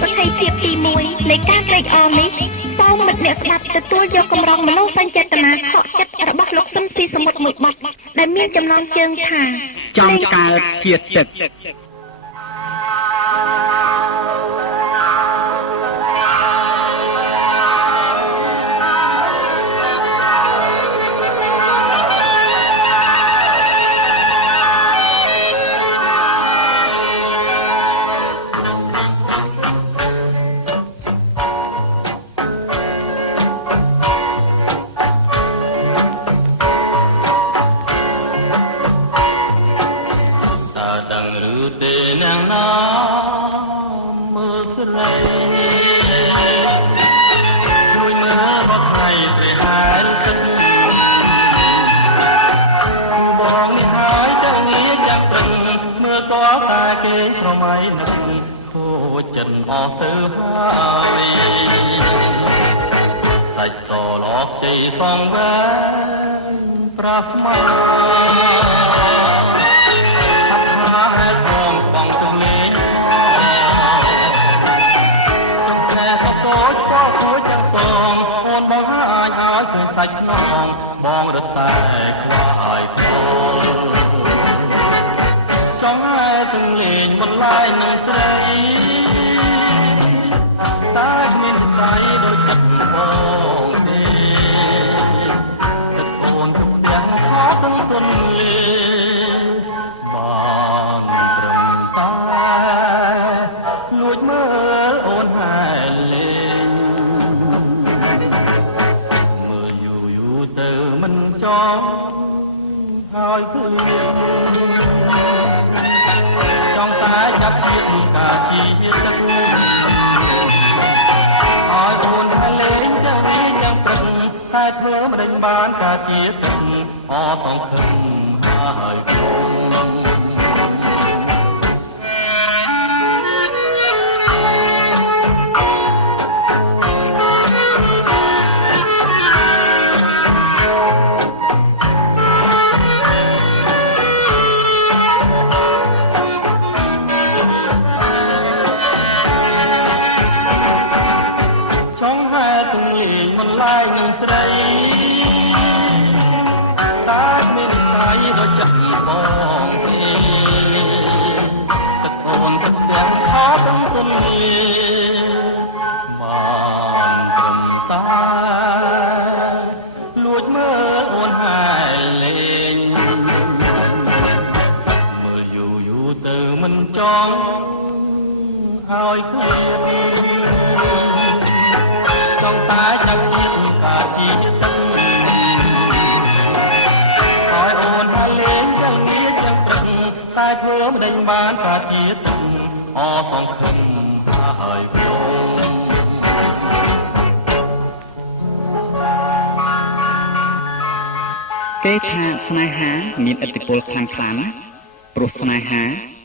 សក្ខីភាពទី1នៃការត្រេកអរនេះសូមមិត្តអ្នកស្ដាប់ទទួលយកកម្រងមនោសញ្ចេតនាខកចិត្តរបស់លោកស៊ុនស៊ីសមុទ្រមួយបទដែលមានចំណងជើងថាចង់កើតជាទឹកអស់ទៅហើយសាច់សលោកជ័យសងវែងប្រាស្មាអត់ថាហេតុបងបងទៅលេងសុខតែទៅកូចក៏គួរចាំសងអូនបងអាចឲ្យឃើញសាច់ឡងបងរត់តែខ្វល់ផងចង់ឲ្យទាំងលេងបន្លាយនឹងស្រីតែមានស្រីដូចចិត្តបងទេទឹកអូនទុំទាំងខោទាំងទន់លេបានត្រឹមតែលួចមើលអូនហើយលេងមើលយូរទៅមិនចង់ហើយឃើញចង់តែចាប់ជាតិកាជីទឹកឲ្យអូនហើយលេងទៅវិញយ៉ាងព្រឹកតែធ្វើមិនដឹងបានការជាទឹកអសង្ឃឹមហើយខ្ញុំឲ្យឃើញចង់តែចាំជាតិកាជីទឹកឲ្យអូនហើយលេងយ៉ាងនេះយ៉ាងព្រឹកតែធ្វើមិនដេញបានកាជីទឹកអសង្ឃឹមហើយខ្ញុំគេថាស្នេហាមានឥទ្ធិពលខ្លាំងក្លាណាស់ព្រោះស្នេហា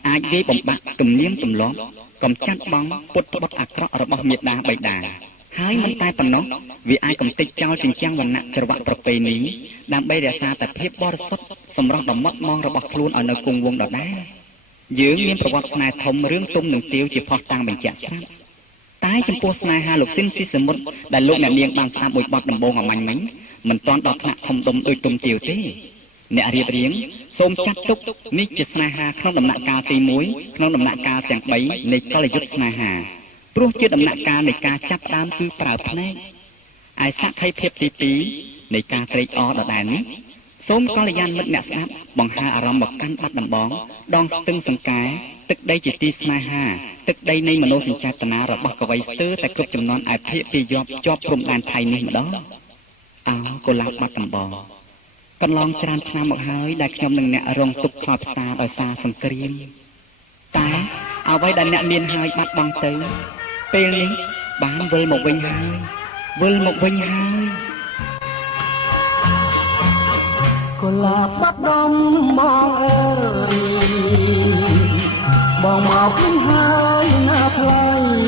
អាចវាយបំបាក់ទំនៀមទម្លាប់កំចាត់បង់ពុតត្បុតអាក្រក់របស់មាតាបិតាហើយមិនតែប៉ុណ្ណោះវាអាចកំទេចចោលចិញ្ចាំងវណ្ណៈច្រវាក់ប្រពៃណីដើម្បីរក្សាតែភាពបរិសុទ្ធសម្រស់ដ៏ម៉ត់ម៉ងរបស់ខ្លួនឲ្យនៅគង់វង្សដដែលយើងមានប្រវត្តិស្នេហ៍ធំរឿងទុំនឹងទាវជាផុសតាំងបញ្ជាក់ស្រាប់តែចំពោះស្នេហាលោកស៊ិនស៊ីសមុទ្រដែលលោកអ្នកនាងបានស្ដាប់មួយបទដំបូងអំញ្ញមិញមិនទាន់ដល់ថ្នាក់ធំដុំដូចទុំទាវទេអ្នករៀបរៀងសូមចាត់ទុកនេះជាស្នេហាក្នុងដំណាក់កាលទី1ក្នុងដំណាក់កាលទាំង3នៃកលយុទ្ធស្នេហាព្រោះជាដំណាក់កាលនៃការចាប់ផ្ដើមគឺប្រើភ្នែកឯសក្ខីភាពទី2នៃការត្រេកអរដដែលនេះសូមកល្យានមិត្តអ្នកស្ដាប់បង្ហើរអារម្មណ៍មកកាន់បាត់ដំបងដងស្ទឹងសង្កែទឹកដីជាទីស្នេហាទឹកដីនៃមនោសញ្ចេតនារបស់កវីស្ទើរតែគ្រប់ចំនួនឯភាគពីជាប់ព្រំដែនថៃនេះម្ដងកុលាបបាត់ដំបងកន្លងច្រើនឆ្នាំមកហើយដែលខ្ញុំនិងអ្នករងទុក្ខផ្សារដោយសារសង្គ្រាមតែអ្វីដែលអ្នកមានហើយបាត់បង់ទៅពេលនេះបានវិលមកវិញហើយ Vul một vinh hai cô là bắt đông mong ơi bong một vinh hai na play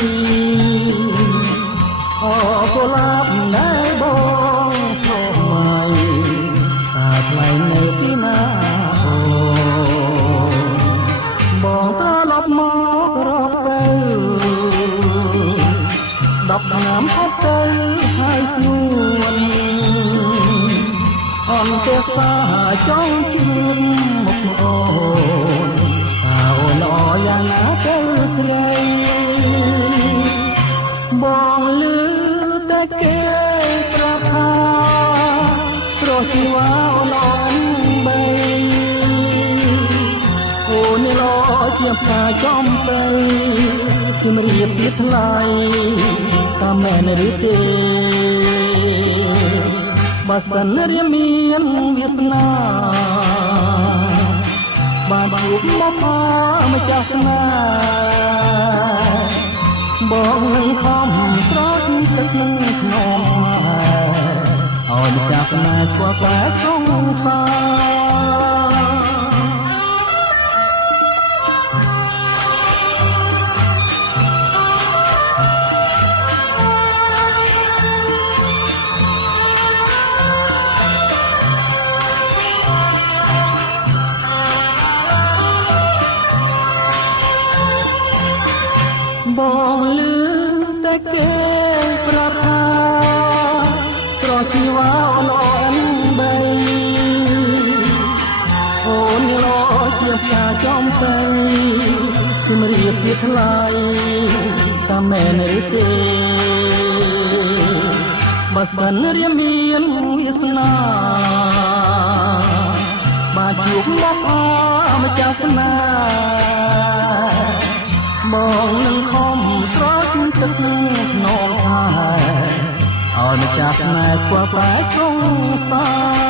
cô là để bong cho mày ta play nơi tí na bong ta lấp móc róc 10 ឆ្នាំផុតទៅហើយជួនអនទេសាចង់ជួបមកអូនអូនអយ៉ាងណាទៅស្រីបងលឺតែគេប្រាប់ថាព្រោះជីវ៉ាអូនបីអូនលោជាផ្កាចំទៅជំរាបពីថ្លៃតាមមែនឬទេបើសិនរៀមមានវាសនាបានជួបមកថាម្ចាស់ស្នេហ៍បងនឹងខំស្រោចទឹកនឹងក្នុងឲ្យម្ចាស់ស្នេហ៍ស្គាល់តែសង្សារបងលឺតែគេប្រាប់ថាប្រជីវ៉ាអូនបីអូនលោជាផ្កាចំទៅជំរាបពីថ្លៃតាមមែនឬទេបើសិនរៀមមានវាសនាបានជួបមកអម្ចាស់ស្នេហ៍បងនឹងខំស្រោចទឹកក្នុងថាឲ្យម្ចាស់ស្នេហ៍ស្គាល់តែសង្សារ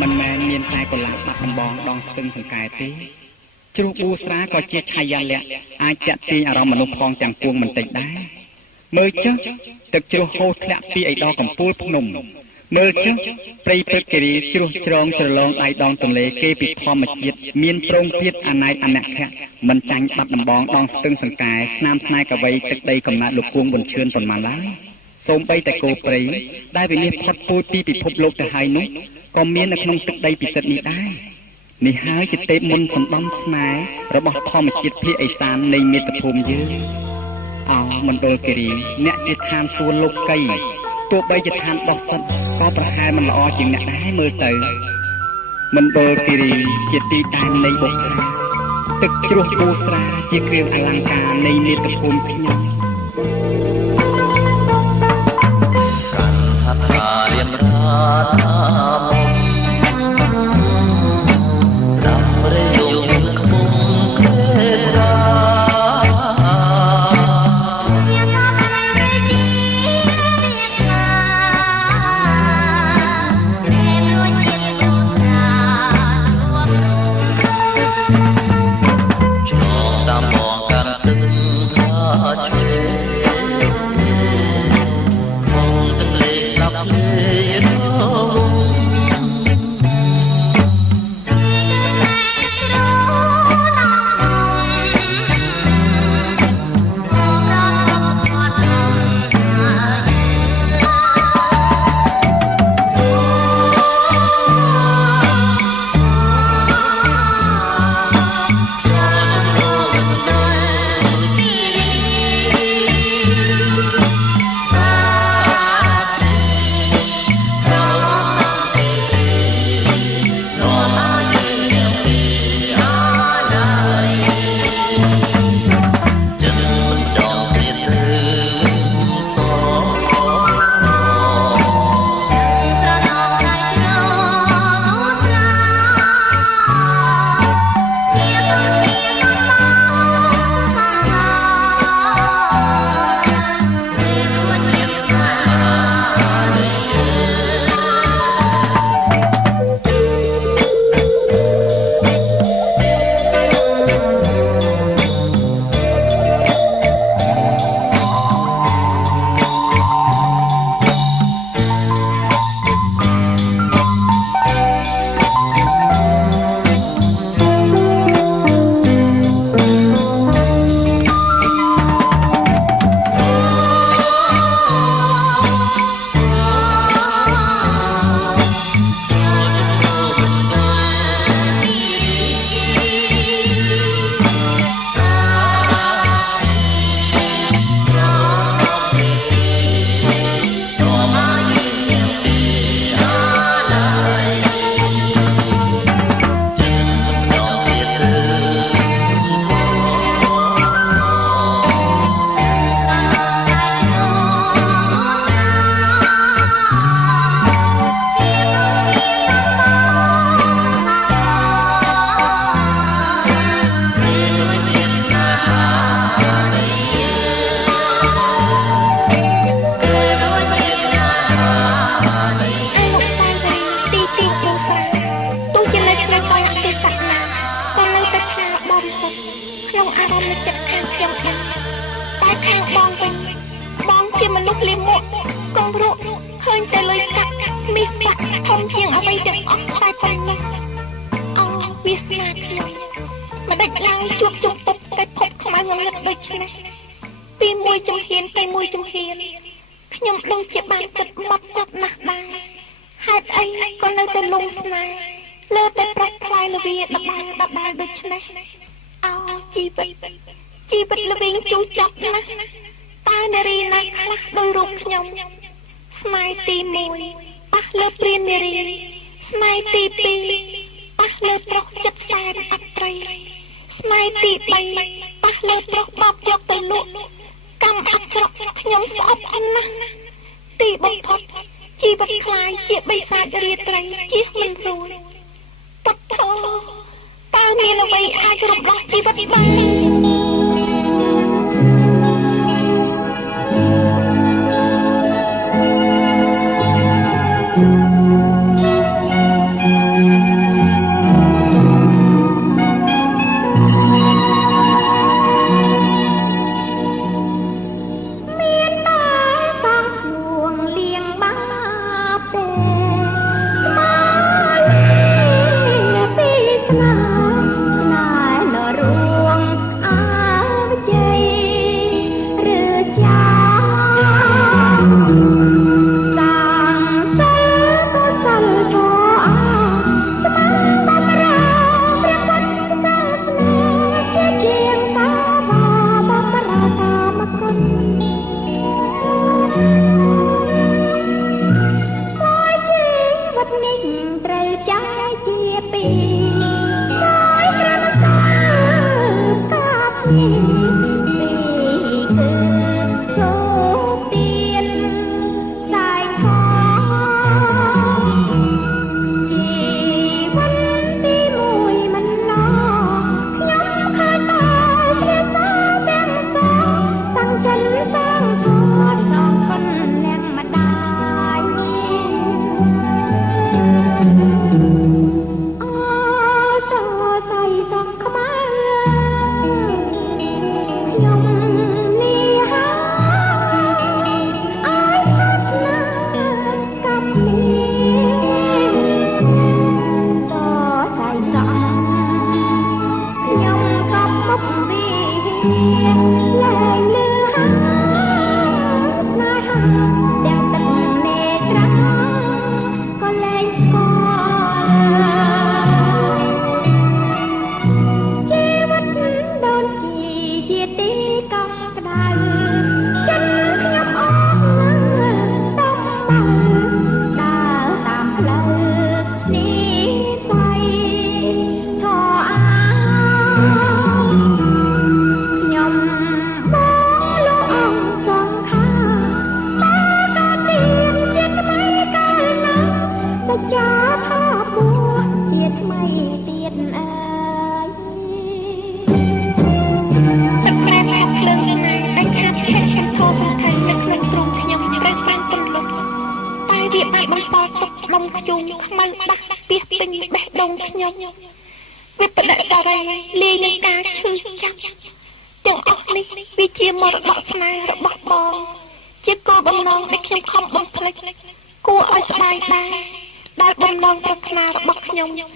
មិនមែនមានតែកុលាបបាត់ដំបងដងស្ទឹងសង្កែទេជ្រុះប៊ូស្រាក៏ជាឆាយាល័ក្ខអាចតាក់ទាញអារម្មណ៍មនុស្សផងទាំងពួងមិនតិចដែរមើលចុះទឹកជ្រោះហូរធ្លាក់ពីឯដងកំពូលភ្នំមើលចុះព្រៃព្រឹកគិរីជ្រោះជ្រងច្រឡងដៃដងទន្លេគេពីធម្មជាតិមានប្រងទៀតអណៃអនខៈមិនចាញ់បាត់ដំបងដងស្ទឹងសង្កែស្នាមស្នេហ៍កវីទឹកដីកំណើតលោកគួងប៊ុនឈឿនប៉ុន្មានឡើយសូម្បីតែគោព្រៃដែលវិនិច្ឆ័យផុតពូជពីពិភពលោកទៅហើយនោះក៏មាននៅក្នុងទឹកដីពិសិដ្ឋនេះដែរនេះហើយជាទេពមុនសំដំស្នេហ៍របស់ធម្មជាតិភាគឦសាននៃមាតុភូមិយើងអោមណ្ឌលគិរីអ្នកជាឋានសួគ៌លោកីទោះបីជាឋានដោះសិតក៏ប្រហែលមិនល្អជាងអ្នកដែរមើលទៅមណ្ឌលគិរីជាទីតាំងនៃបុព្វាទឹកជ្រោះប៊ូស្រាជាគ្រឿងអលង្ការនៃមាតុភូមិខ្ញុំកាន់ថារៀបរាស្ដាប់ព្រៃយំខ្មុំក្រេរា របស់លាមកកងរក់ឃើញតែលុយកាក់មាសប្រាក់ធំជាងអ្វីទាំងអស់តែប៉ុណ្ណោះអូវាស្នាខ្ញុំមិនដេចឡើយជួបជុំពុកតែភពខ្មៅងងឹតដូចនេះទីមួយចំហៀនតែមួយចំហៀនខ្ញុំដឹងជាបានគិតមកចត់ណាស់ដែរហេតុអីក៏នៅតែលងស្នេហ៍លើតែប្រត់ផ្លែល្វាដដែលដូចនេះអូជីវិតល្វីងជូរចត់ណាស់តើនារីណាខ្លះដោយរូបខ្ញុំស្នេហ៍ទី1ប៉ះលើព្រាននារីស្នេហ៍ទី2ប៉ះលើប្រុសចិត្តសែនអត្រីស្នេហ៍ទី3ប៉ះលើប្រុសបបយកទៅលក់កម្មអាក្រក់ខ្ញុំស្អប់អន់ណាស់ទីបំផុតជីវិតខ្លាយជាបិសាចរាត្រីជៀសមិនរួចតបតើមានអ្វីអាចរំដោះជីវិតបាន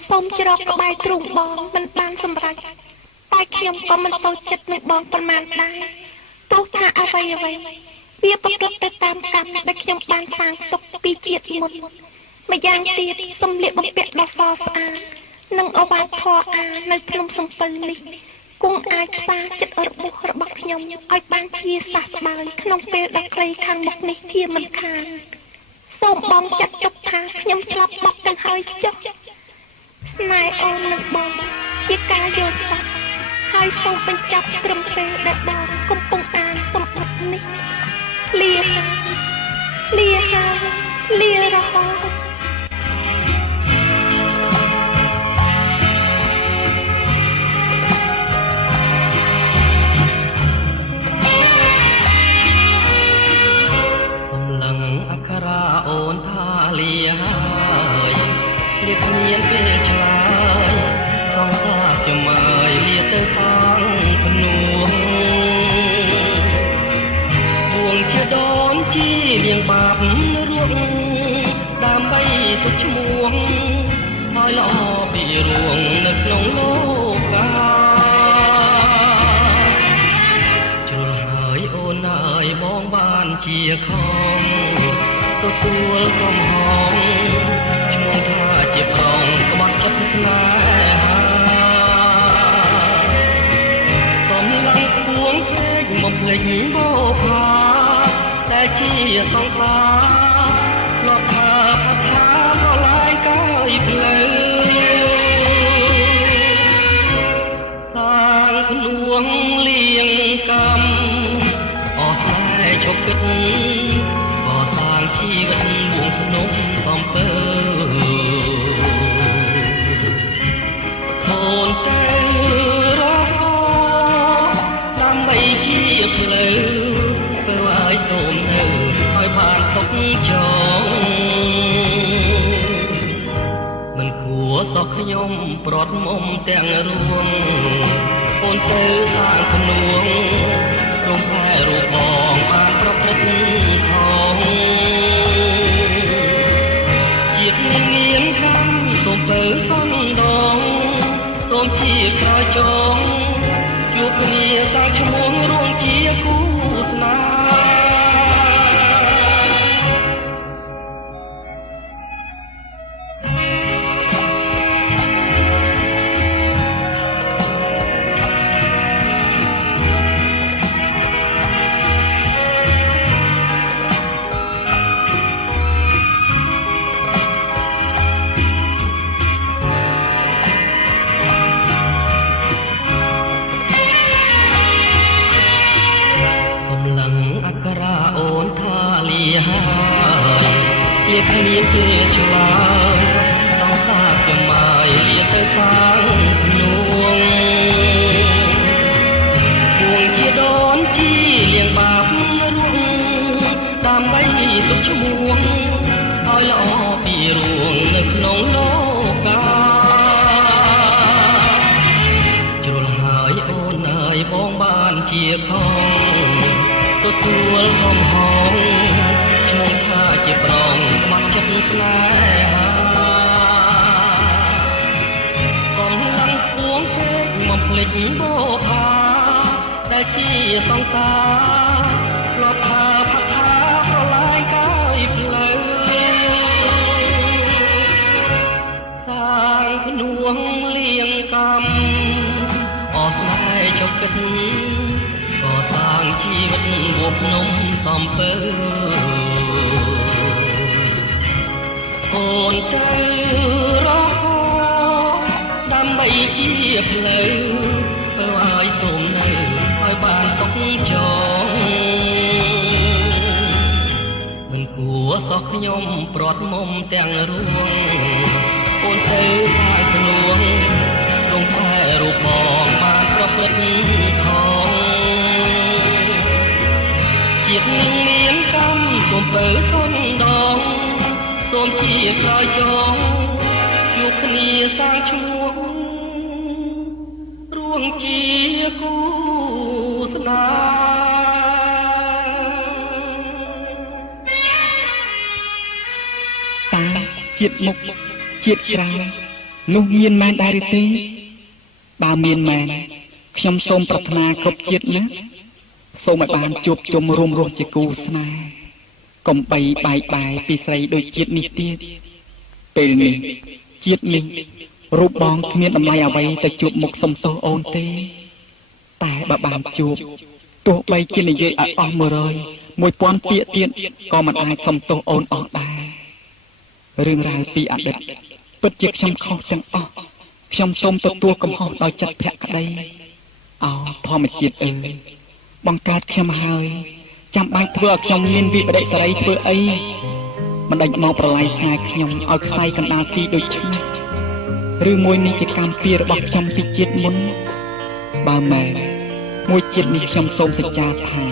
សូមជ្រកក្បែរទ្រូងបងមិនបានសម្រេចតែខ្ញុំក៏មិនតូចចិត្តនឹងបងប៉ុន្មានដែរទោះថាអ្វីវាប្រព្រឹត្តទៅតាមកម្មដែលខ្ញុំបានសាងទុកពីជាតិមុនម្យ៉ាងទៀតសម្លៀកបំពាក់ដ៏ស្រស់ស្អាតនិងអវាទធម៌អានៅក្នុងសំពៅនេះគង់អាចផ្សារចិត្តរបួសរបស់ខ្ញុំឲ្យបានជាសះស្បើយក្នុងពេលដ៏ខ្លីខាងមុខនេះជាមិនខានសូមបងចាត់ទុកថាខ្ញុំស្លាប់បាត់ទៅហើយចុះស្នេហ៍អូននឹងបងជាការយល់សប្តិហើយសូមបញ្ចប់ត្រឹមពេលដែលបងកំពុងអានសម្បត្តិនេះលារហូតសម្លឹងអក្សរាអូនថាលាហើយលាគ្មានពេលឆ្លើយសងសាបចំមើយលាទៅខាងភ្នួងពួងជាដនជា លៀងបាបរួងដើម្បីទុកឈ្មោះឲ្យល្អពីរួងនៅក្នុងលោកកាជ្រុលហើយអូនអើយបងបានជាខំទទួលកំហងឈ្មោះថាជាប្រងក្បត់ចិត្តស្នេហាកំឡុងគួងពេកមកភ្លេចបោខាតែជាសង្សារលបថាផថាប្រឡាយកាយផ្លូវសាងភ្នួងលៀងកម្មអស់តែឈប់គិតក៏សាងជីវិតបួងភ្នំសំពើខូនតែរកដើម្បីជាផ្លូវធ្វើឲ្យសូមនៅឲ្យបានទុកចងមិនគួរសោះខ្ញុំប្រត់មុំទាំងរួងអូនទៅសាងភ្នួងរំផែរូបបងបានប្រព្រឹត្តផងជាតិមានកម្មសូមទៅសងដងសូមជាក្រោយចងជួបគ្នាសាងឈ្មោះរួមជាគូស្នេហ៍ជាគ្នាជាឆ្លើយដល់សាជាម៉ាយលាទៅបាងភ្នួងគួងជាដូនជាលៀងបាបរួងដើម្បីទុកឈ្មោះឲ្យល្អពីរួងនៅក្នុងលោកកាជ្រុលហើយអូនអើយបងបានជាខំទទួលកំហងឈ្មោះថាជាប្រងបាត់ចិត្តស្នេហាកំឡុងគួងពេកមកភ្លេចបោខាតែជាសង្សារលបថាផថាប្រឡាយកាយផ្លូវសាងភ្នួងលៀងកម្មអស់ស្នេហ៍ចុកគិតក៏សាងជីវិតវប់នំសំពើអូនទៅរកដើម្បីជាផ្លូវទៅឲ្យសូមនៅឲ្យបានសុខចងមិនគួរសោះខ្ញុំប្រត់មុំទាំងរួងអូនទៅសាយភ្នួងរងតែរូបបងបានប្រព្រឹត្តផងជាតិនឹងមានកម្មសូមបើសុនដងសូមជាក្រោយចងជួបគ្នាសាងឈ្មោះរួងជាគូស្នេហ៍តាជាតិមុខជាតិក្រៅនោះមានមែនដែរឬទេបើមានមែនខ្ញុំសូមប្រាថ្នាគ្រប់ជាតិណាសូមឲ្យបានជួបជុំរួមរស់ជាគូស្នេហ៍កុំបីបែកបាយពីស្រីដូចជាតិនេះទៀតពេលនេះជាតិនេះរូបបងគ្មានតម្លៃអ្វីទៅជួបមុខសុំទោសអូនទេតែបើបានជួបទោះបីជានិយាយឲ្យអស់100 1000ពាក្យទៀតក៏មិនអាចសុំទោសអូនអស់ដែររឿងរ៉ាវពីអតីតពិតជាខ្ញុំខុសទាំងអស់ខ្ញុំសូមទទួលកំហុសដោយចិត្តភក្តីអោធម្មជាតិអើយបង្កើតខ្ញុំហើយចាំបាច់ធ្វើឲ្យខ្ញុំមានវិបដិសារីធ្វើអីមិនដេញមកប្រឡាយខ្សែខ្ញុំឲ្យខ្សែកណ្ដាលទីដូចនេះឬមួយនេះជាកម្មពៀរបស់ខ្ញុំពីជាតិមុនបើមែនមួយជាតិនេះខ្ញុំសូមសច្ចាថា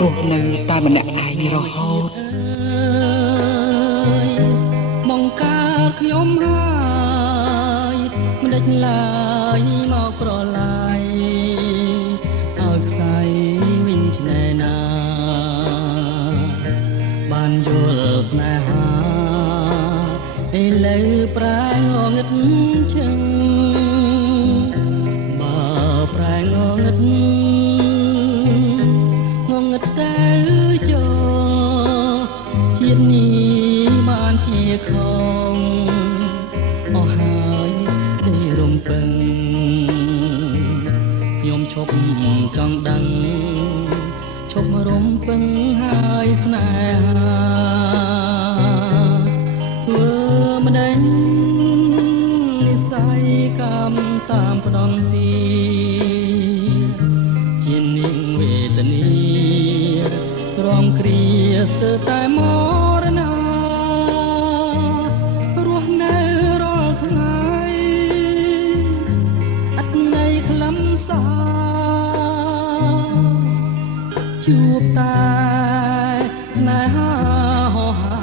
រស់នៅតែម្នាក់ឯងរហូតបង្កើតខ្ញុំហើយមិនដេចឡើយមកប្រឡាយឲ្យខ្សែវិញឆ្នេរណា ឥឡូវប្រែងងឹតឈឹងបើប្រែងងឹតតែចោជាតិនេះបានជាខំអស់ហើយទេរំពឹងខ្ញុំឈប់ចង់ដឹងឈប់រំពឹងហើយស្នេហាធ្វើម្ដេចនិស័យកម្មតាមផ្ដន់ទីជានាងវេទនីរំគ្រាស្ទើរតែមរណារស់នៅរាល់ថ្ងៃអត់ន័យខ្លឹមសារជួបតែស្នេហាហោហា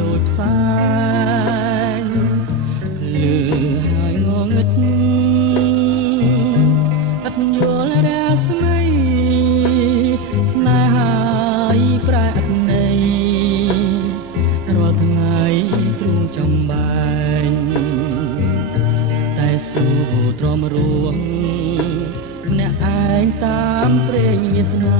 ដូចផ្សែងលឺហើយងងឹតអត់យល់រាស្មីស្នេហាប្រែអត់ន័យរាល់ថ្ងៃទ្រូងចំបែងតែស៊ូទ្រាំរួងម្នាក់ឯងតាមព្រេងវាសនា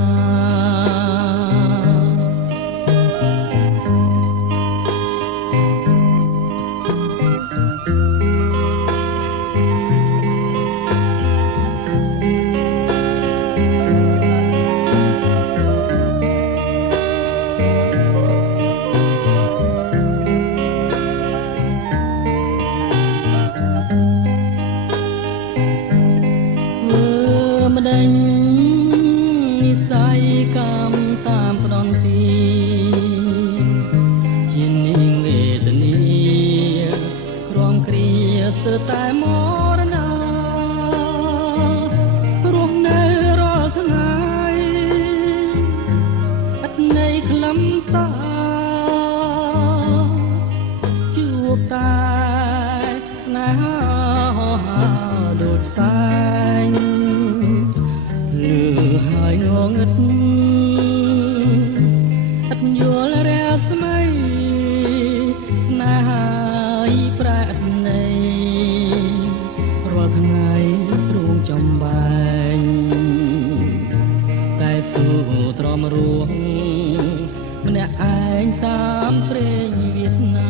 ម្ដេចនិស័យកម្មតាមផ្ដន់ទីជានាងវេទនីរំគ្រាស្ទើរតែមរណារស់នៅរាល់ថ្ងៃអត់ន័យខ្លឹមសារជួបតែស្នេហាហោហាដូចផ្សែងហើយងងឹតអត់យល់រាស្មីស្នេហាប្រែអត់ន័យរាល់ថ្ងៃទ្រូងចំបែងតែស៊ូទ្រាំរួងម្នាក់ឯងតាមព្រេងវាសនា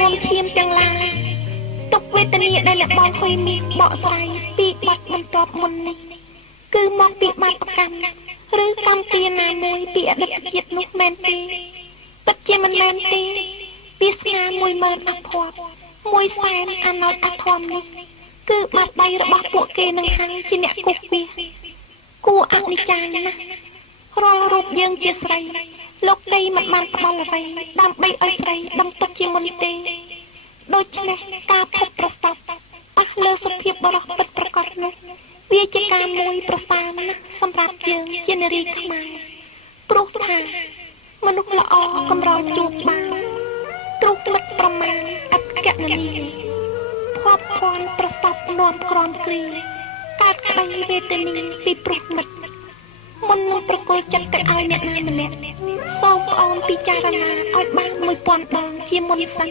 រំឈាមទាំងឡាយទុកវេទនាដែលអ្នកបងហ៊ុយមាសបកស្រាយពីបាត់បន្ទាប់មុននេះគឺមកពីបាតុកម្មឬកម្មពៀណាមួយពីអតីតជាតិនោះមែនទេពិតជាមិនមែនទេវាសនា10000អភ័ព្វ100,000អណោចអធមនេះគឺបាត់ដៃរបស់ពួកគេនឹងហើយជាអ្នកគប់វាគួរអនិច្ចាណាស់រាល់រូបយើងជាស្រីលោកដីមិនបានផ្ដល់អ្វីដើម្បីឲ្យស្រីដឹងទុកជាមុនទេដូច្នេះការភពប្រសពអស់លើសុភាពបរិសុទ្ធពិតប្រាកដនោះវាជាការមួយប្រសើរណាស់សម្រាប់យើងជានារីខ្មែរព្រោះថាមនុស្សល្អកម្រជួបបានទ្រុះមិត្តប្រមាណអត់កណនីភ័ព្វភ័ណ្ឌប្រសពនាំក្រំគ្រាកើតក្តីវេទនាពីព្រោះមិត្តមុននឹងប្រគល់ចិត្តទៅឲ្យអ្នកណាម្នាក់សូមប្អូនពិចារណាឲ្យបាន1000ដងជាមុនសិន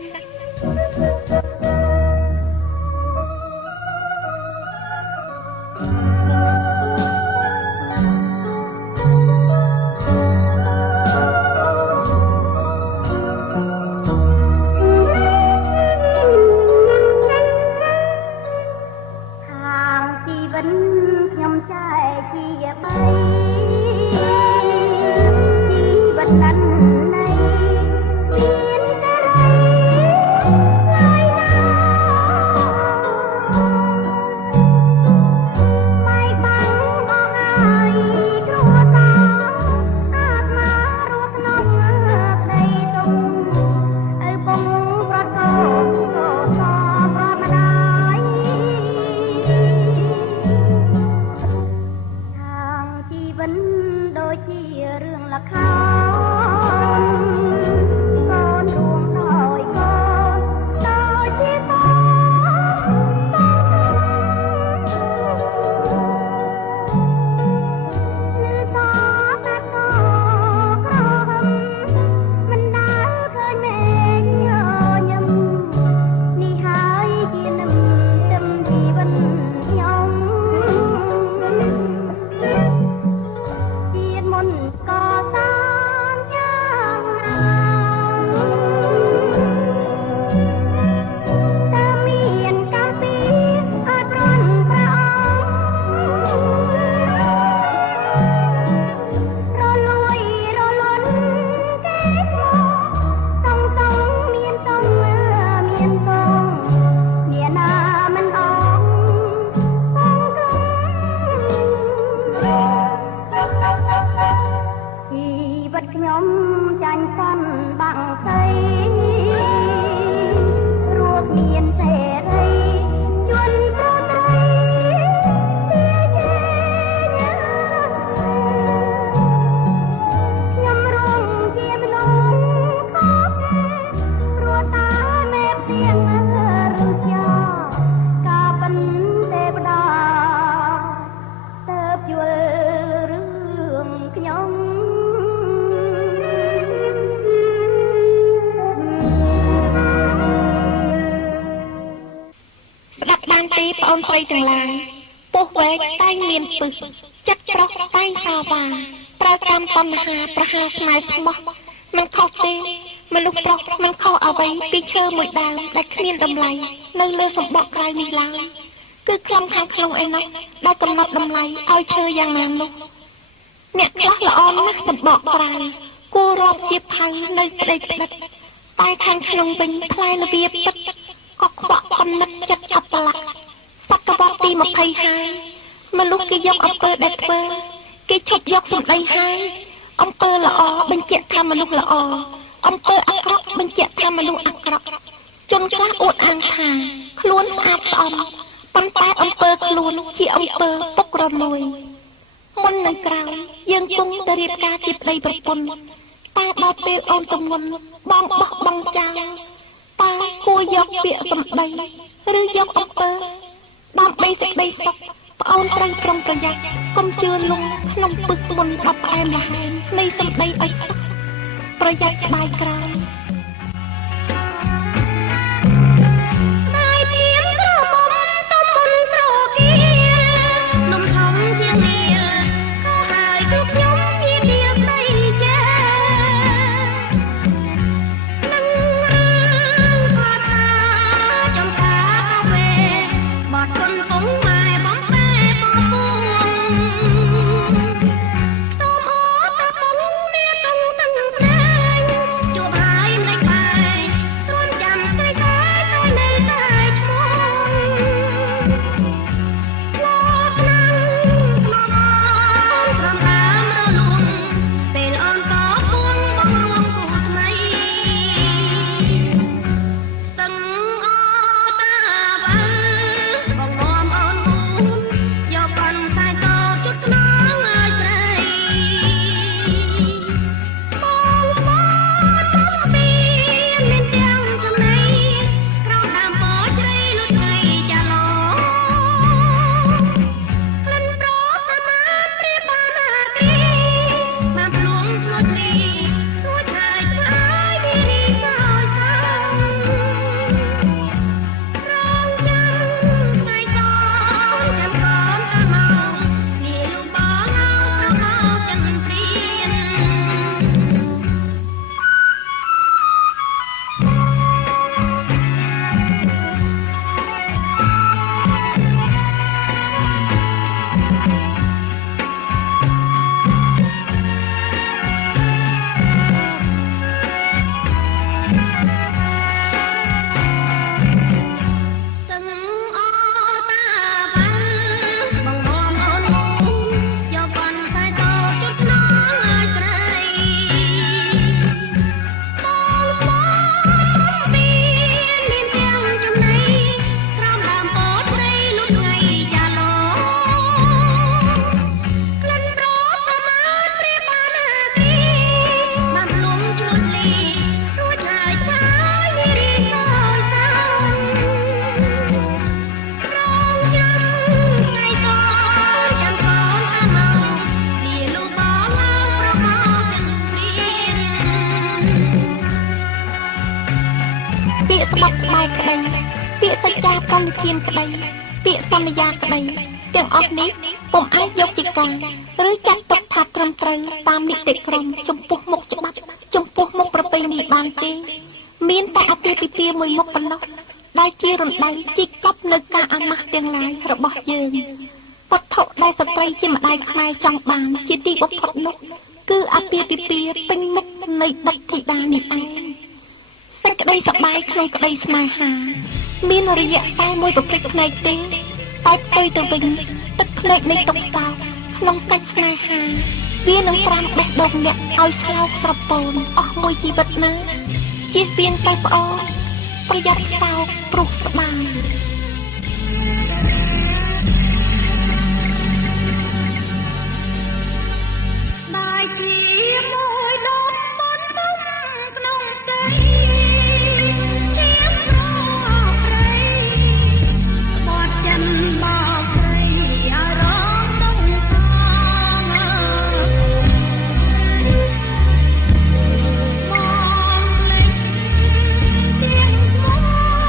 ស្រីទាំងឡាយពោះវែកតែងមានពឹសចិត្តប្រុសតែងសាវ៉ាប្រើកម្មតណ្ហាប្រហារស្នេហ៍ស្មោះមិនខុសទេមនុស្សប្រុសមិនខុសអ្វីពីឈើមួយដើមដែលគ្មានតម្លៃនៅលើសម្បកក្រៅនេះឡើយគឺខ្លងខាងក្នុងឯណោះដែលកំណត់តម្លៃឲ្យឈើយ៉ាងណានោះអ្នកខ្លះល្អណាស់សម្បកក្រៅគួររាប់ជាផៅនៅប្តីផ្ដិតតែខាងក្នុងវិញថ្លៃរបៀបពិតក៏ខ្វក់កំណត់ចិត្តអបល័កសតវត្សទី20ហើយមនុស្សគេយកអំពើដែលធ្វើគេឈប់យកសម្ដីហើយអំពើល្អបញ្ជាក់ថាមនុស្សល្អអំពើអាក្រក់បញ្ជាក់ថាមនុស្សអាក្រក់ជនខ្លះអួតអាងថាខ្លួនស្អាតស្អំប៉ុន្តែអំពើខ្លួនជាអំពើពុករលួយមុននឹងក្រោយយើងគង់តែរៀបការជាប្តីប្រពន្ធតែដល់ពេលអូនទំនុនបងបោះបង់ចោលតើគួរយកពាក្យសម្ដីឬយកអំពើដើម្បីសេចក្តីសុខប្អូនត្រូវប្រុងប្រយ័ត្នកុំជឿលងក្នុងពឹកមុនដល់ផ្អែមល្ហែមនៃសម្ដីឲ្យសុខប្រយ័ត្នស្ដាយក្រោយធានក្តីពាក្យសន្យាក្តីទាំងអស់នេះពុំអាចយកជាការឬចាត់ទុកថាត្រឹមត្រូវតាមនីតិក្រមចំពោះមុខច្បាប់ចំពោះមុខប្រពៃណីបានទេមានតែអាពាហ៍ពិពាហ៍មួយមុខប៉ុណ្ណោះដែលជារំដៅជីកកប់នៅការអាម៉ាស់ទាំងឡាយរបស់យើងវត្ថុដែលស្ត្រីជាម្ដាយខ្មែរចង់បានជាទីបំផុតនោះគឺអាពាហ៍ពិពាហ៍ពេញមុខនៃដិតធីតានេះឯងសេចក្តីសប្បាយក្នុងក្តីស្នេហាមានរយៈតែមួយប្រព្រឹត្តភ្នែកទេតែផ្ទុយទៅវិញទឹកភ្នែកនៃទុកសោកក្នុងកិច្ចស្នេហាវានឹងត្រាំបេះដូងអ្នកឲ្យស្លោកស្រពោនអស់មួយជីវិតណាជៀសវាងទៅប្អូនប្រយ័ត្នសោកព្រោះស្ដាយស្ដាយជាមួយដុំមុនមុំក្នុងទឹកជាប្រព្រៃបាត់ចិនបោកព្រៃឲ្យរងដងខងមកលេចទៀងមក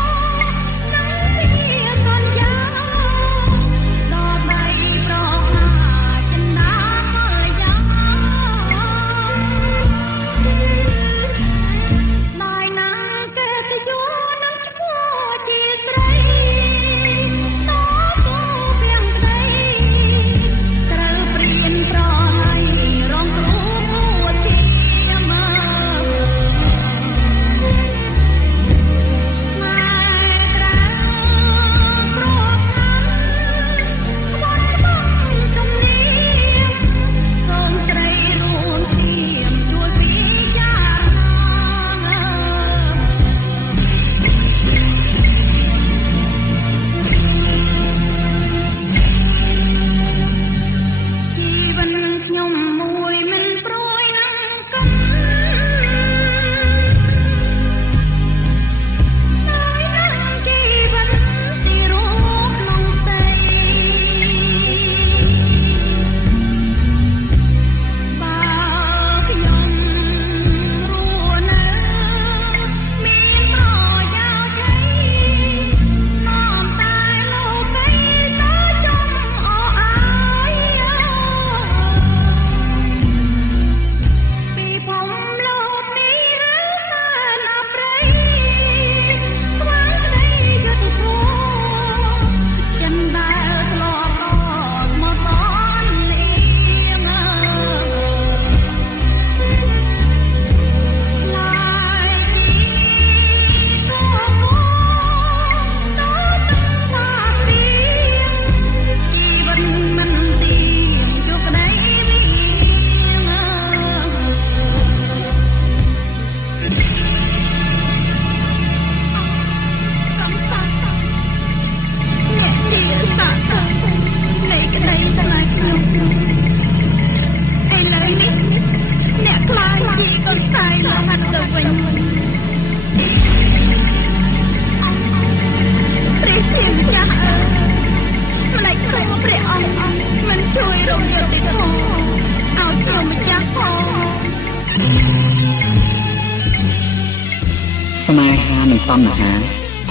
និងតណ្ហា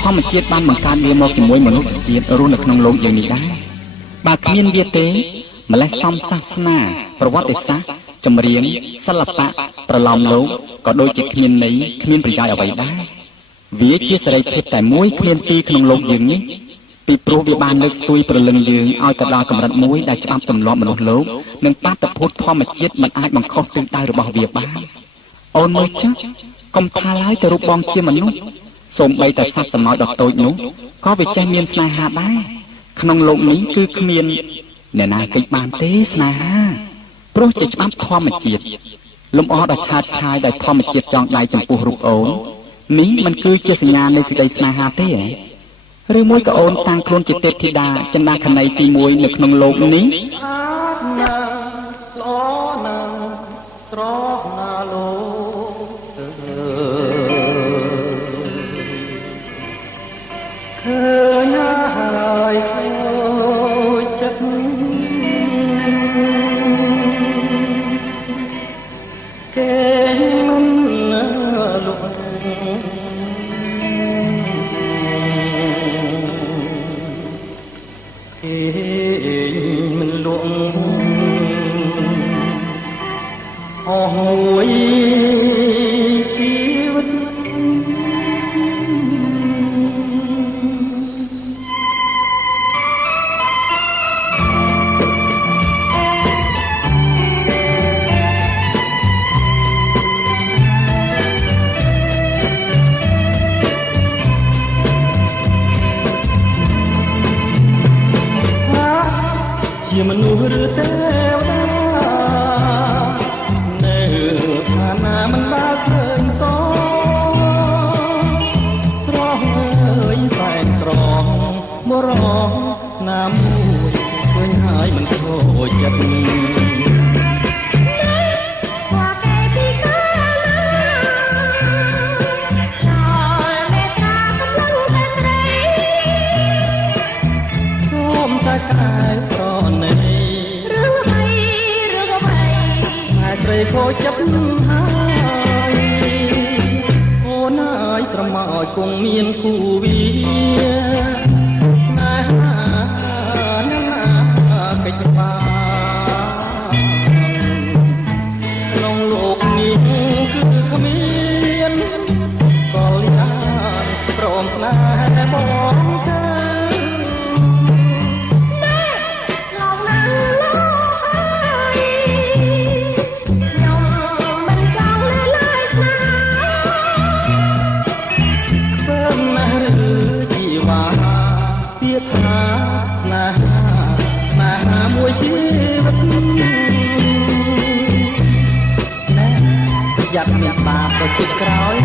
ធម្មជាតិបានបង្កើតវាមកជាមួយមនុស្សជាតិរស់នៅក្នុងលោកយើងនេះដែរបើគ្មានវាទេម្លេះសំសាសនាប្រវត្តិសាស្ត្រចម្រៀងសិល្បៈប្រឡំលោកក៏ដូចជាគ្មានន័យគ្មានប្រយោជន៍អ្វីដែរវាជាសេរីភាពតែមួយគ្មានទីក្នុងលោកយើងនេះពីព្រោះវាបានលើកស្ទួយព្រលឹងយើងឲ្យទៅដល់កម្រិតមួយដែលច្បាប់ទម្លាប់មនុស្សលោកនិងបាតុភូតធម្មជាតិមិនអាចបង្ខុសទិសដៅរបស់វាបានអូនមើលចាស់កុំថាឡើយទៅរូបបងជាមនុស្សសូម្បីតែសត្វសំណោចដ៏តូចនោះក៏វាចេះមានស្នេហាដែរក្នុងលោកនេះគឺគ្មានអ្នកណាគេចបានទេស្នេហាព្រោះជាច្បាប់ធម្មជាតិលំអដ៏ឆើតឆាយដោយធម្មជាតិចងដៃចំពោះរូបអូននេះមិនគឺជាសញ្ញានៃសេចក្តីស្នេហាទេឬមួយក៏អូនតាំងខ្លួនជាទេពធីតាចិន្តាខណីទី1នៅក្នុងលោកនេះស្រស់ណាលោកឃើញហើយចូលចិត្តគេមិនលុកគេមិនលុកអស់មួយជីវិតជាមនុស្សឬទេវតានៅឋានៈមិនបានឃើញសស្រស់អើយសែនស្រស់មរងណាមួយឃើញហើយមិនខូចចិត្តខូចចិត្តហើយអូនហើយស្រមោចគង់មានគូវាស្នេហាណាកិច្ចបាក្នុងលោកនេះគឺគ្មានក៏លៀនព្រមស្នេហ៍បងទៅយ៉ាត់មានបាបទៅជិតក្រោយ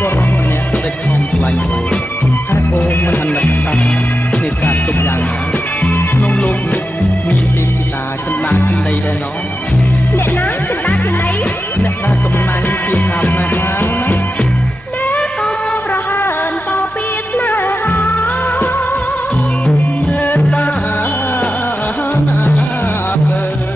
បរោះម្នាក់ទៅខំខ្លាញ់អូនហើយអូនមិនអាណិតថានៃការទុកយ៉ាងណាក្នុងលោកនេះមានទេវតាចិន្តាគណីដែរណោះអ្នកណាចិន្តាគណីអ្នកដែលកំណាញ់ពីខាងស្នេហាណាអ្នកក៏ប្រហើនក៏ពីស្នេហាអ្នកតាណាបើ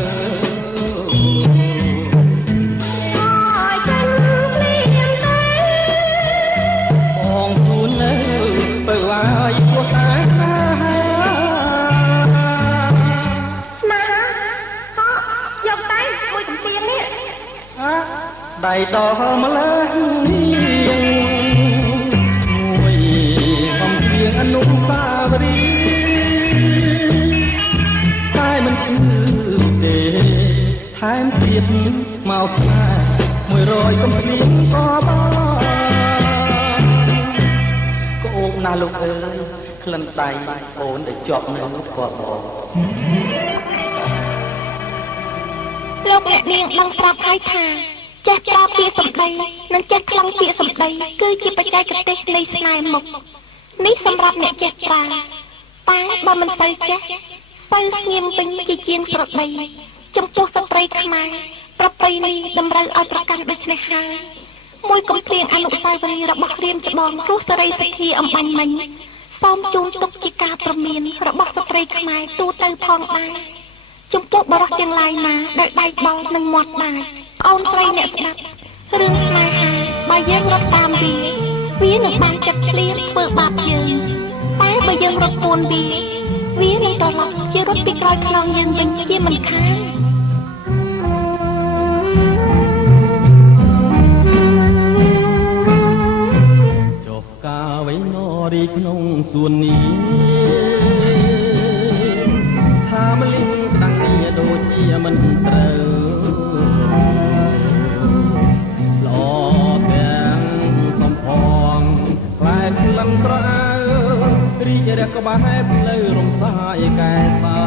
ដៃដល់ម្លេះមួយកំព្រៀងអនុស្សាវរីយ៍តែមិនឈឺទេថែមទៀតមកស្នេហ៍100កំព្រៀងក៏បានក៏អូបណាលោកអើយក្លិនដៃអូនដែលជាប់នៅនោះក៏បងលោកអ្នកនាងដឹងស្រាប់ហើយថាចេះប្រើពាក្យសម្ដីនិងចេះខ្លងពាក្យសម្ដីគឺជាបច្ចេកទេសនៃស្នេហ៍មុខនេះសម្រាប់អ្នកចេះប្រើតែបើមិនសូវចេះសូវស្ងៀមវិញជាជាងស្រដីចំពោះស្ត្រីខ្មែរប្រពៃណីតម្រូវឲ្យប្រកាន់ដូច្នេះហើយមួយកំភ្លៀងអនុស្សាវរីយ៍របស់រៀមច្បងរស់សេរីសុទ្ធាអំបញ្ញមិញសូមជូនទុកជាការប្រមានរបស់ស្ត្រីខ្មែរទូទៅផងដែរចំពោះបរិសុទ្ធទាំងឡាយណាដែលដៃបល់នឹងមាត់ដាច់អូនស្រីអ្នកស្ដាប់រឿងស្នេហាបើយើងរត់តាមវា វានឹងបានចាត់ឃ្លានធ្វើបាបយើងតែបើយើងរត់ពួនវានឹងត្រឡប់ជារត់ពីក្រោយខ្នងយើងវិញជាមិនខានចុះកាវៃនរីក្នុងសួននេះថាមលិងស្ដាំងនេះដូចជាមិនត្រូវល្អទាំងសំផងខ្លែងលំក្រៅរីករះក្បែរផ្លូវរំសាយកែសា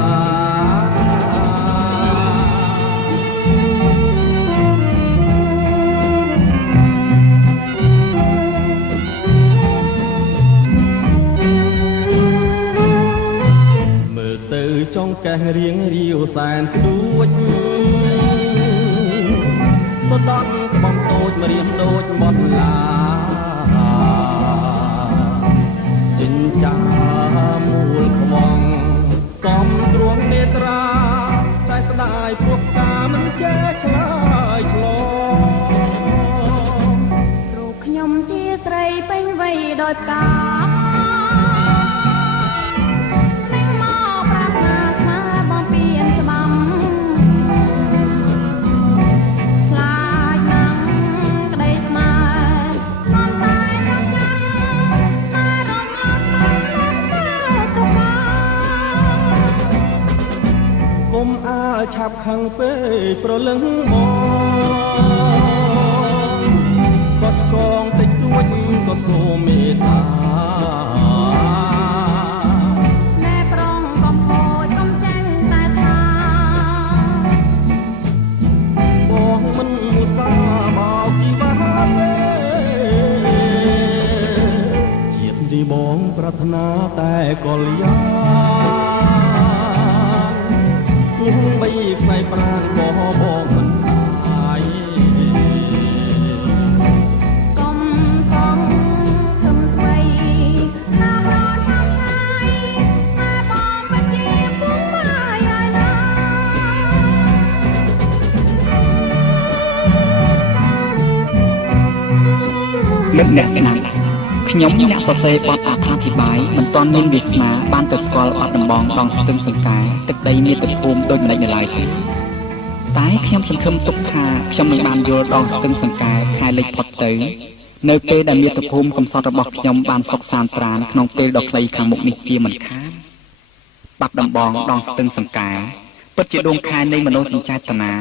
ចង់កេះរៀងរាវសែនស្ដួចសដន់ក្បំតូចមករៀមដូចបត់ឡាចិញ្ចាមូលខ្វងសំទ្រងនេត្រាតែស្ដាយព្រោះកាមិនចេះឆ្លើយឆ្លងរូបខ្ញុំជាស្រីពេញវ័យដោយផ្កាឆាប់ខឹងពេកប្រលឹងមកក៏ស្គងតិចតួចក៏សូមមេត្តាណែប្រងកំហូចកំចាញ់តែថាបងមិនមុសាបោកជីវ៉ាទេជាតិនេះបងប្រាថ្នាតែកលយាបីផ្នែកប្រាណក៏បងមិនអាយកុំខំថ្មីណារត់ចាំថ្ងៃតែបងពិតជាពុំបាយហើយណាលោកអ្នកស្នាខ្ញុំអ្នកសរសេរបទអត្ថាធិប្បាយមិនទាន់មានវាសនាបានទៅស្គាល់អត់ដំបងដងស្ទឹងសង្កែទឹកដីមាតុភូមិដូចម្ដេចនៅឡើយទេតែខ្ញុំសង្ឃឹមទុកថាខ្ញុំនឹងបានយល់ដងស្ទឹងសង្កែខែលេខផុតទៅនៅពេលដែលមាតុភូមិកំសត់របស់ខ្ញុំបានសុខសាន្តត្រានក្នុងពេលដ៏ខ្លីខាងមុខនេះជាមិនខានបាត់ដំបងដងស្ទឹងសង្កែពិតជាដួងខែនៃមនោសញ្ចេតនា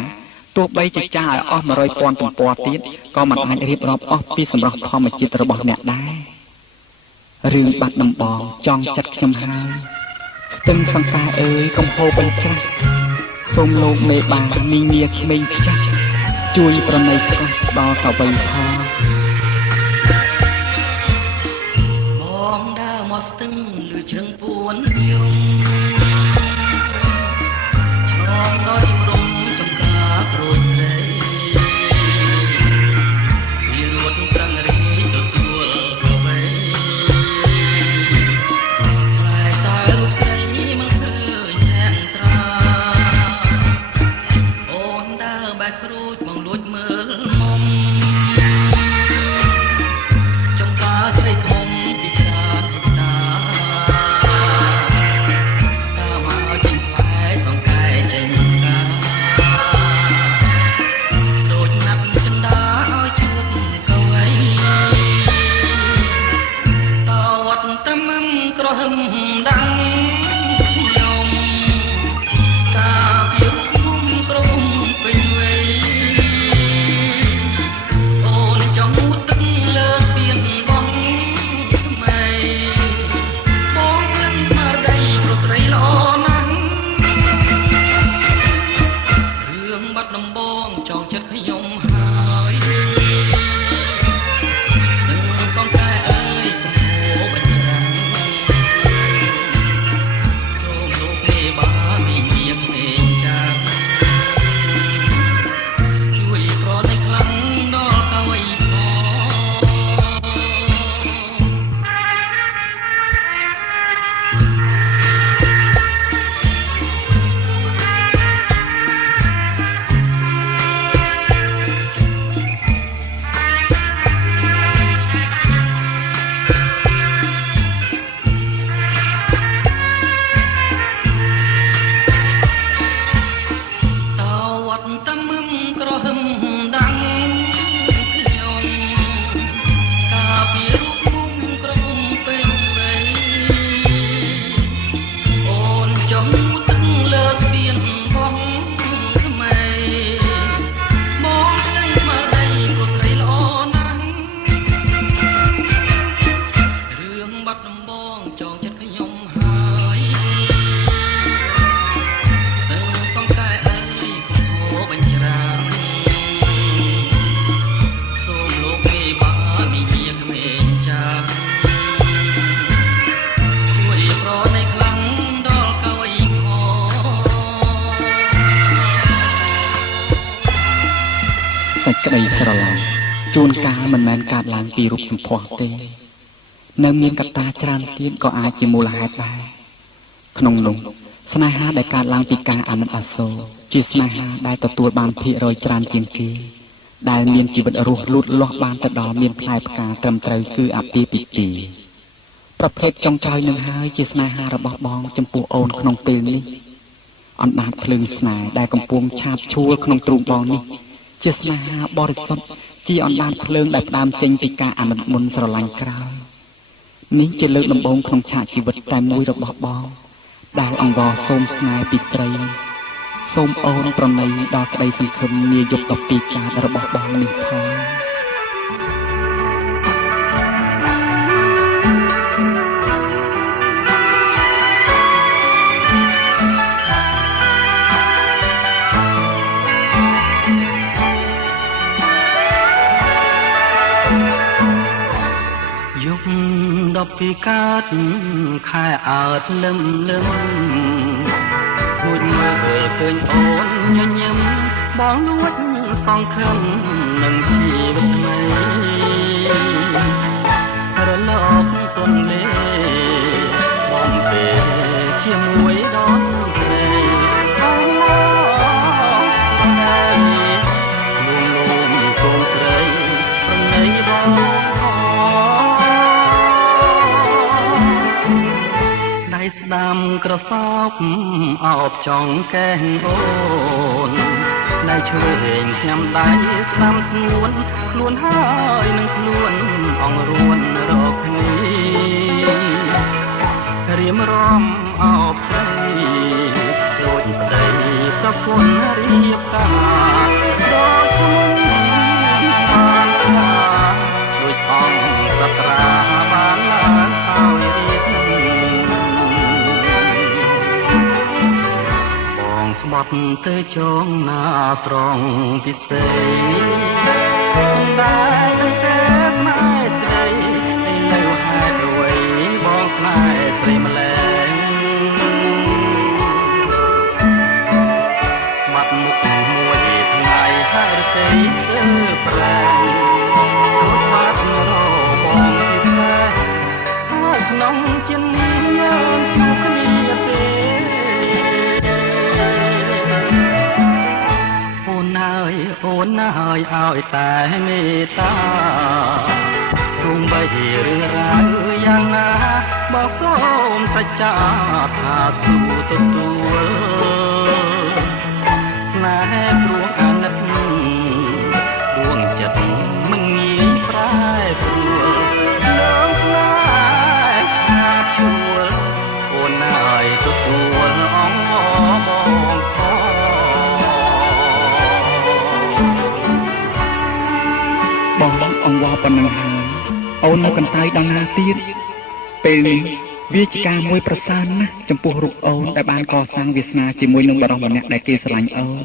ទោះបីជាចាស់ឲ្យអស់ 100,000 ទំព័រទៀតក៏មិនអាចរៀបរាប់អស់ពីសម្រស់ធម្មជាតិរបស់អ្នកដែររឿងបាត់ដំបងចង់ចិត្តខ្ញុំហើយស្ទឹងសង្កែអើយកំហូរបញ្ច្រាស់សូមលោកមេបាមីងមាក្មេងចាស់ជួយប្រណីផ្កាស់ដល់កវីថាបងដើរមកស្ទឹងលឺជ្រឹងពួនយំឆ្លងដល់ជំរំចំការប្រូចស្រីវាលួតប្រឹងរីទទួលប្រវេតែរូបស្រីមិនឃើញអ្នកត្រាអូនដើរបែកគ្រូចមកលួចមើលមុំចំការស្រីធំជាច្រើនតាតាមមកចេញផ្លែសង្កែចេញកាដូចណាប់ចិនដាឲ្យជួបកវីតវត្តតាមក្រហមដាំងខ្ញុំតាពីគុំក្រុមពេញវ័យអូនចង់មុតទឹកលើស្ពានបងថ្មីបងមិនស្មារតីប្រស្រីល្អណាស់រឿងបាត់ដំបងចង់ចិត្តខ្ញុំហើយនឹងសង្កែអើយកំហូរបញ្ច្រាំងសូមលោកមេបាមីងៀមមេចាជួយប្រណីខ្លាំងដល់កវីផង សេចក្តីស្រឡាញ់ជួនកាលមិនមែនកើតឡើងពីរូបសម្ផស្សទេនៅមានកត្តាច្រើនទៀតក៏អាចជាមូលហេតុដែរក្នុងនោះស្នេហាដែលកើតឡើងពីការអាណិតអាសូរជាស្នេហាដែលទទួលបានភាគរយច្រើនជាងគេដែលមានជីវិតរស់លូតលាស់បានទៅដល់មានផ្លែផ្កាត្រឹមត្រូវគឺអាពាហ៍ពិពាហ៍ប្រភេទចុងក្រោយនឹងហើយជាស្នេហារបស់បងចំពោះអូនក្នុងពេលនេះអណ្ដាតភ្លើងស្នេហ៍ដែលកំពុងឆាបឆួលក្នុងទ្រូងបងនេះជាស្នេហាបរិសុទ្ធជាអណ្ដាតភ្លើងដែលផ្ដើមចេញពីការអាណិតមុនស្រឡាញ់ក្រោយនេះជាលើកដំបូងក្នុងឆាកជីវិតតែមួយរបស់បងដែលអង្វរសូមស្នេហ៍ពីស្រីសូមអូនប្រណីដល់ក្តីសង្ឃឹមនាយប់តពីកើតរបស់បងនេះផងពីកើតខែអើតលឹមលឹមមួយមើលឃើញអូនញញឹមបងលួចសងខឹមនឹងជីវិតថ្មីរលកទន់លេបងពេលជាមួយដល់ព្រៃអូលួងលួងជុំព្រៃប្រណីបងស្ដាំក្រសោបអោបចង់កែងអូនដៃឈើហេងខ្ញុំដៃស្ដាំស្ងួនខ្លួនហើយនឹងខ្លួនអងរួនរកគ្នារៀមរំអោបស្រីដូចប្តីប្រពន្ធរៀបការដូចមុនបានថាដូចអង្គសត្រាបានឡើងឲ្យរៀបស្បត់ទៅចងណាស្រងពិសេសតែនឹងទេផ្នែកស្រីឲ្យលើហេតុអ្វីបងផ្នែកស្រីម្លែងបាត់មុខមួយថ្ងៃហើយទេប្រែរត់បាត់របងពីផ្លែហើយក្នុងចិនយើងជួបគ្នាទេអូនហើយឲ្យតែមេត្តាទោះបីរឿងរ៉ាវយ៉ាងណាបើសូមសច្ចាថាស៊ូទទួលស្នេហ៍ព្រោះអាណិតដួងចិត្តមិនងាយប្រែប្រួលលើស្នេហ៍ឆាបឈួលអូនហើយទទួលអងបងបងអង្វរប៉ុណ្ណឹងហើយអូននៅកន្តើយដល់ណាទៀតពេលនេះវាជាការមួយប្រសើរណាស់ចំពោះរូបអូនដែលបានកសាងវាសនាជាមួយនឹងបរិសម្នាក់ដែលគេស្រឡាញ់អូន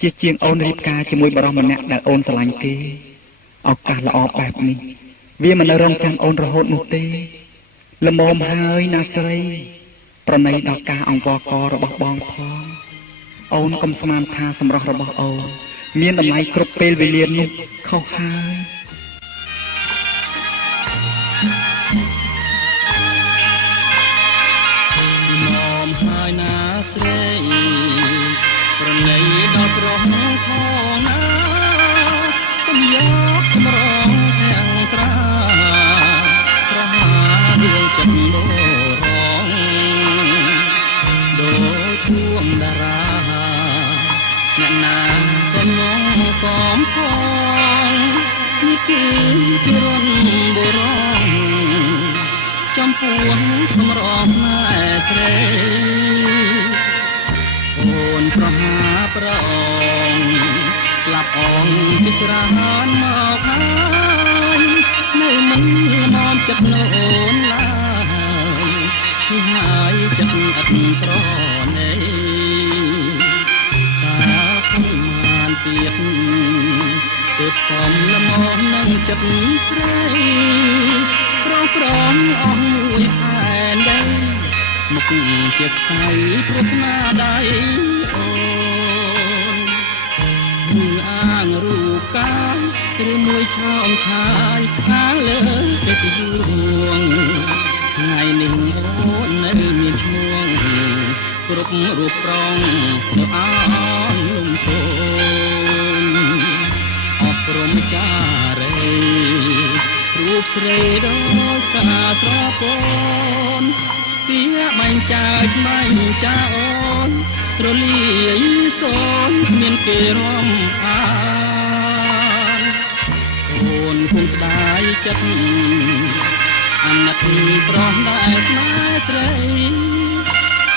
ជាជាងអូនរៀបការជាមួយបរិសម្នាក់ដែលអូនស្រឡាញ់គេឱកាសល្អបែបនេះវាមិននៅរងចាំអូនរហូតនោះទេល្មមហើយណាស្រីប្រណីដល់ការអង្វរករបស់បងផងអូនកុំស្មានថាសម្រស់របស់អូនមានតម្លៃគ្រប់ពេលវេលានោះខុសហើយមហើយណាស្រីប្រណីដល់ប្រុសផងណាកុំយកសម្រងទាំងត្រាប្រហារឿងចិត្តមរងដូចទួងតារាអ្នកណាក៏នងសំផងនេះគឺជារនបុរងចំពោះសម្រងស្នេហ៍ស្រីអូនប្រហាប្រអងស្លាប់អងជាច្រើនមកហើយនៅមិនមមចិត្តនៅអូនឡើយនេះហើយចិត្តអត់ប្រណីទៀតទើបសំលមនឹងចិត្តស្រីប្រងប្រងអស់មួយផែនដីមុខជាខ្សែព្រោះស្នាដៃអូនគឺអាងរូបកា ឬមួយឆោមឆាយខាងលើទៅពីរួងថ្ងៃនេះអូននៅមានឈ្មោះគ្រប់រូបប្រងនៅអនលំពូនអបរំចារីរូបស្រីដោយការស្រពនពីបាញ់ចាច់បាញ់ចាអូនរលាយសូនគ្មានគេរំអានអូនគង់ស្ដាយចិត្តអាណិតប្រោះដែលស្នេហ៍ស្រី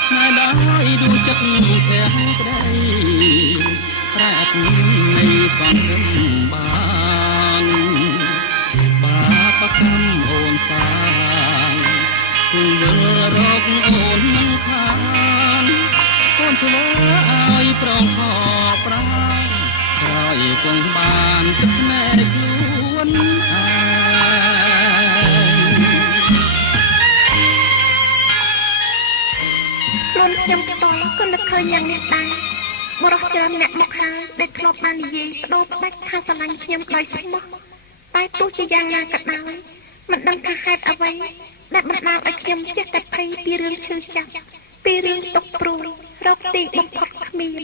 ស្នេហ៍ដោយដួងចិត្តភ័ក្រក្ដីប្រែតនៃសង្ឃឹមបានបាបកម្មអូនសាងគង់យល់រកអូនមិនខានអូនធ្វើឲ្យប្រងខប្រាក្រោយគង់បានទឹកភ្នែកខ្លួនឯងខ្លួនខ្ញុំផ្ទាល់ក៏នឹកឃើញយ៉ាងនេះដែរបរិសុទ្ធច្រើនអ្នកមកហើយដែលធ្លាប់បាននិយាយបដូរផ្ដាច់ថាស្រឡាញ់ខ្ញុំដោយស្មោះតែទោះជាយ៉ាងណាក៏ដោយមិនដឹងថាហេតុអ្វីដែលបណ្ដាលឲ្យខ្ញុំចេះតែភ័យពីរឿងឈឺចាប់ពីរឿងទុក្ខព្រួយរកទីបំផុតគ្មាន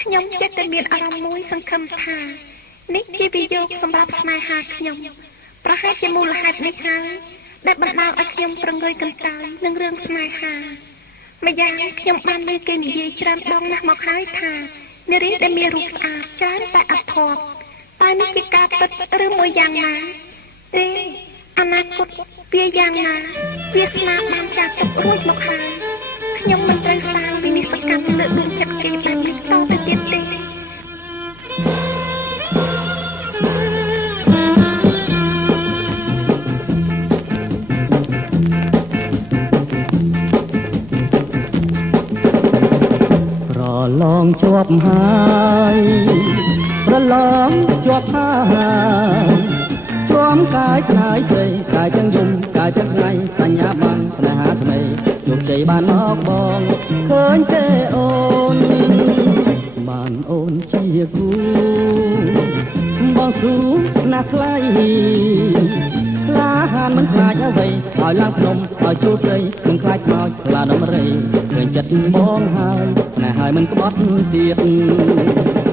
ខ្ញុំចេះតែមានអារម្មណ៍មួយសង្ឃឹមថានេះជាវិយោគសម្រាប់ស្នេហាខ្ញុំប្រហែលជាមូលហេតុនេះហើយដែលបណ្ដាលឲ្យខ្ញុំប្រងើយកន្តើយនឹងរឿងស្នេហាម្យ៉ាងខ្ញុំបានលើគេនិយាយច្រើនដងណាស់មកហើយថានារីដែលមានរូបស្អាតច្រើនតែអធម៌តែនេះជាការពិតឬមួយយ៉ាងណាទេអនាគតវាយ៉ាងណាវាស្នាបានចាស់ទុករួចមកហើយខ្ញុំមិនត្រូវសាងវិនិស្សកម្មលើដួងចិត្តគេបែបនេះតទៅទៀតទេប្រឡងជាប់ហើយប្រឡងជាប់ហើយព្រមកាយខ្លាយស្រីកាយទាំងយំកាយទាំងថ្ងៃសញ្ញាបានស្នេហាថ្មីជោគជ័យបានមកបងឃើញទេអូនបានអូនជាគូបងស៊ូណាស់ថ្លៃក្លាហានមិនខ្លាចអ្វីឲ្យឡើងភ្នំឲ្យជួលព្រៃមិនខ្លាចខ្មោចខ្លាដំរីឃើញចិត្តបងហើយស្នេហ៍ហើយមិនក្បត់ទៀត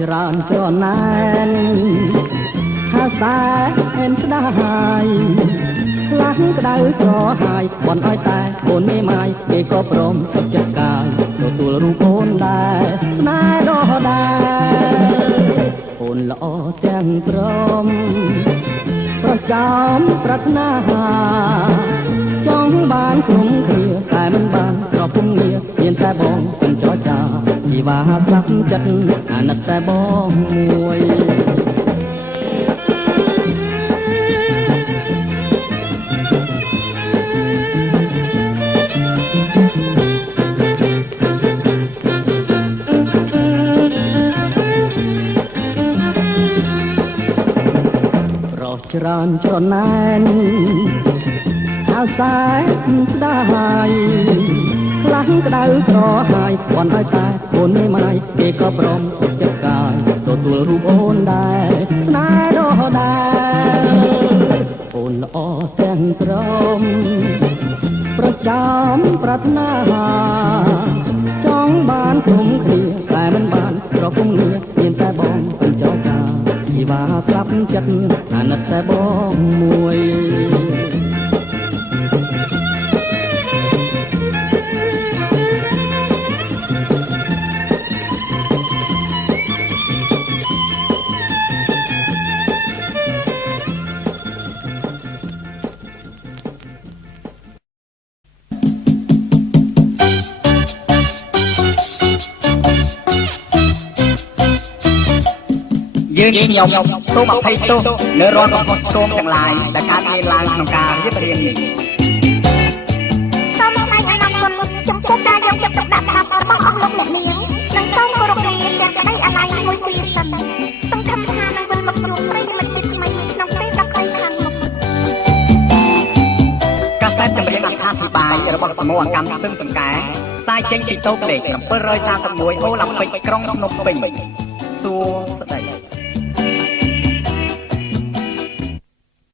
ច្រើនច្រណែនហាសែនស្ដាយខ្លាំងក្តៅក្រហាយបន់ឲ្យតែអូនមេម៉ាយគេក៏ព្រមសុខចិត្តកាយទទួលរូបអូនដែរស្នេហ៍ដ៏ដែរអូនល្អទាំងព្រមប្រចាំប្រាថ្នាចង់បានគុំគ្រាតែមិនបានស្របគុំងារមានតែបងមិនចរចាជីវ៉ាស្លាប់ចិត្តអាណិតតែបងមួយច្រើនច្រណែនអាសែស្ដាយខ្លាំងក្តៅក្រហាយបន់ឲ្យតែអូនមេម៉ាយគេក៏ព្រមសុខចិត្តកាយទទួលរូបអូនដែរស្នេហ៍ដ៏ដែរអូនល្អទាំងព្រមប្រចាំប្រាថ្នាចង់បានគុំគ្នាតែមិនបានប្រគំគ្នាមានតែបងពេញចរចាជីវ៉ាស្លាប់ចិត្តអាណិតតែបងមួយ យើងខ្ញុំសូមអភ័យទោសនៅរាល់កំហុសឆ្គងទាំងឡាយដែលកើតមានឡើងក្នុងការរៀបរៀងនេះសូមថ្លែងអំណរគុណចំពោះការយកចិត្តទុកដាក់របស់អស់លោកអ្នកនាងនិងសូមគោរពលាទាំងក្តីអាល័យមួយពីសិនសូ មិត្តចិត្តថ្មីក្នុងពេលដ៏ខ្លីខាងមុខ កាសែតចម្រៀងអត្ថាធិប្បាយរបស់សមូហកម្មស្ទឹងសង្កែផ្សាយចេញពីតូបលេខ731អូឡ িম্প ិកក្រុងភ្នំពេញសួស្តី